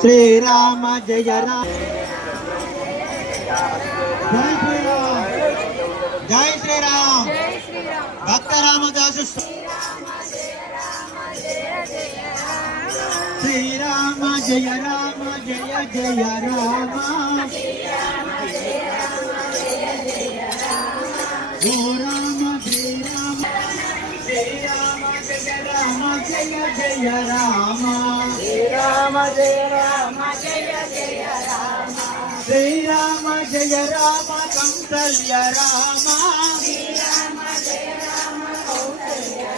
శ్రీరామ జయ రామ జై శ్రీరామ్ భక్త రామదాసు శ్రీరామ జయ రామ జయ జయ రామ ఓ రామ శ్రీరామ శ్రీరామ జయ రామ జయ జయ రామ శ్రీరామ జయ రామ జయ జయ రామ శ్రీరామ జయ రామ కౌసల్య రామ శ్రీరామ జయ రామ కౌసల్య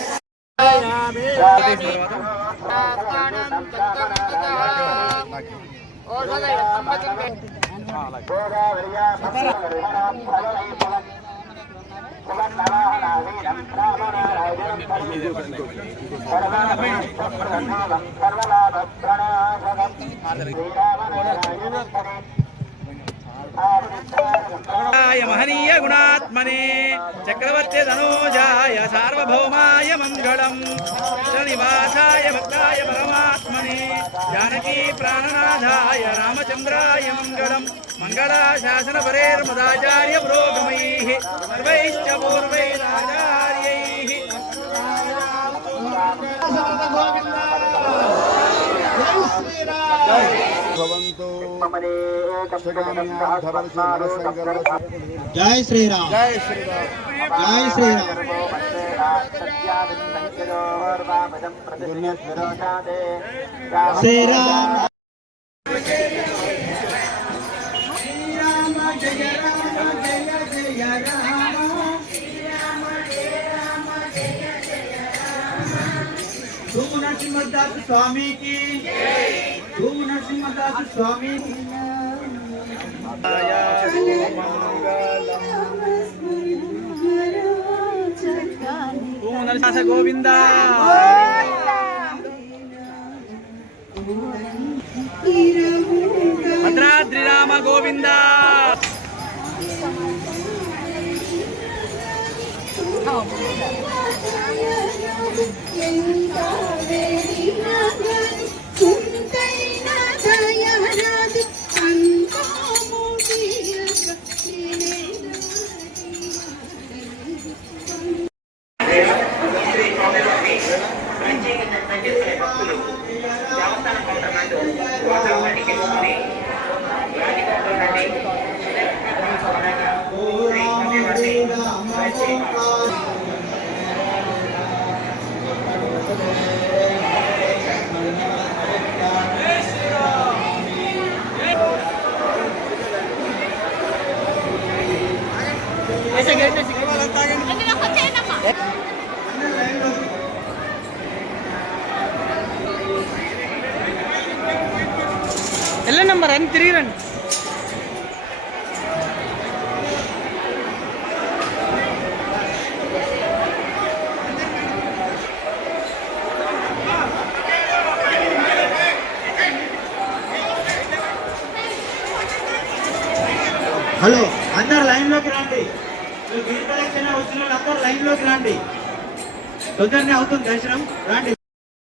महनीय गुणात्मने चक्रवर्ती धनोजाय सार्वभौमाय मंगलम श्रीनिवासाय भक्ताय परमात्मने जानकी प्राणनाथाय रामचंद्राय मंगलम मंगलाशासन परेर्मदाचार्य पुरोगमैः सर्वैश्च पूर्वैराचार्यैः जय श्री राम जय श्री राम जय श्री राम श्री राम जय राम जय जय राम धूम नरसिंहदास स्वामी की धूम नरसिंहदास स्वामी की गोविंदा भद्राद्रि राम गोविंदा ಎಲ್ಲ ನಂಬರ್ ಅನ್ ತಿರುಗಿರಂడి హలో అందరు లైన్ లోకి రండి గిరి ప్రదక్షిణ వచ్చిన వాళ్ళు అందరు లైన్ లోకి రండి తొందరనే అవుతుంది దర్శనం రండి